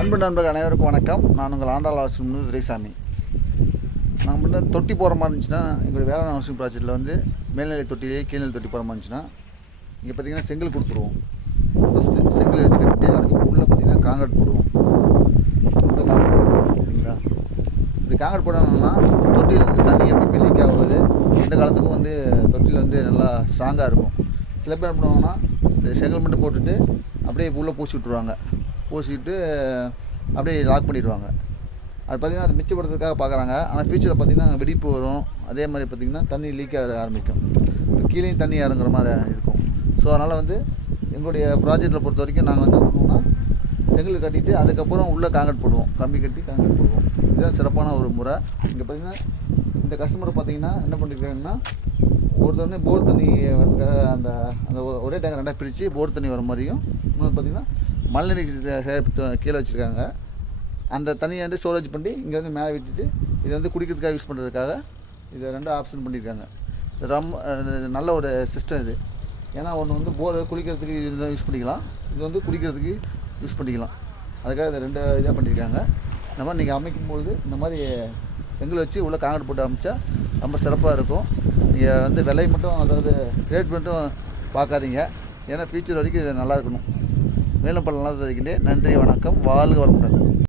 அன்பு நண்பர்கள் அனைவருக்கும் வணக்கம். நான் உங்கள் ஆண்டாள் ஹவுசிங் துரைசாமி. நாங்கள் வந்து தொட்டி போகிற மாதிரி இருந்துச்சுன்னா, எங்களுடைய வேளாண் ஹவுசிங் ப்ராஜெக்ட்டில் வந்து மேல்நிலை தொட்டிலே கீழ்நிலை தொட்டி போகிற மாதிரி இருந்துச்சுன்னா, இங்கே பார்த்திங்கன்னா செங்கல் கொடுத்துருவோம். ஃபஸ்ட்டு செங்கல் வச்சு கட்டிட்டு அதுக்கு உள்ளே பார்த்திங்கன்னா காங்கிரட் போடுவோம். சரிங்களா? இப்படி காங்கிரட் போடணும்னா தொட்டியிலேருந்து தண்ணி எப்பவுமே லீக் ஆகுது. எந்த காலத்துக்கும் வந்து தொட்டியில் வந்து நல்லா ஸ்ட்ராங்காக இருக்கும். சில பேர் என்ன பண்ணுவாங்கன்னா, இந்த செங்கல் மட்டும் போட்டுட்டு அப்படியே உள்ளே பூசி விட்ருவாங்க. பூசிக்கிட்டு அப்படியே லாக் பண்ணிடுவாங்க. அது பார்த்திங்கன்னா அது மிச்சப்படுறதுக்காக பார்க்குறாங்க. ஆனால் ஃபியூச்சரில் பார்த்திங்கன்னா வெடிப்பு வரும். அதே மாதிரி பார்த்திங்கன்னா தண்ணி லீக் ஆக ஆரம்பிக்கும். கீழேயும் தண்ணி இறங்குற மாதிரி இருக்கும். ஸோ அதனால் வந்து எங்களுடைய ப்ராஜெக்டில் பொறுத்த வரைக்கும் நாங்கள் வந்து என்ன பண்ணுவோம்னா, செங்கல் கட்டிட்டு அதுக்கப்புறம் உள்ளே காங்கிரட் போடுவோம். கம்பி கட்டி காங்கிரட் போடுவோம். இதுதான் சிறப்பான ஒரு முறை. இங்கே பார்த்திங்கன்னா இந்த கஸ்டமர் பார்த்திங்கன்னா என்ன பண்ணியிருக்காங்கன்னா, ஒருத்தவொடனே போர் தண்ணி வரதுக்காக அந்த அந்த ஒரே டேங்க் ரெண்டாக பிரித்து போர் தண்ணி வர மாதிரியும், இன்னொன்று பார்த்திங்கன்னா மழைநீர் கீழே வச்சுருக்காங்க. அந்த தண்ணியை வந்து ஸ்டோரேஜ் பண்ணி இங்கே வந்து மேலே விட்டுட்டு இதை வந்து குடிக்கிறதுக்காக யூஸ் பண்ணுறதுக்காக இதை ரெண்டு ஆப்ஷன் பண்ணியிருக்காங்க. ரொம்ப நல்ல ஒரு சிஸ்டம் இது. ஏன்னா ஒன்று வந்து போர் குளிக்கிறதுக்கு இது யூஸ் பண்ணிக்கலாம், இது வந்து குடிக்கிறதுக்கு யூஸ் பண்ணிக்கலாம். அதுக்காக இதை ரெண்டு இதாக பண்ணியிருக்காங்க. இந்த மாதிரி நீங்கள் அமைக்கும்போது இந்த மாதிரி செங்கல் வச்சு உள்ளே காங்கிரட் போட்டு அமைச்சா ரொம்ப சிறப்பாக இருக்கும். நீங்கள் வந்து விலை மட்டும், அதாவது ரேட் மட்டும் பார்க்காதீங்க. ஏன்னா ஃபியூச்சர் வரைக்கும் இது நல்லா இருக்கணும். மேலும் பல நல்லா தெரிவிக்கின்றேன். நன்றி, வணக்கம், வாழ்க வளமுடன்.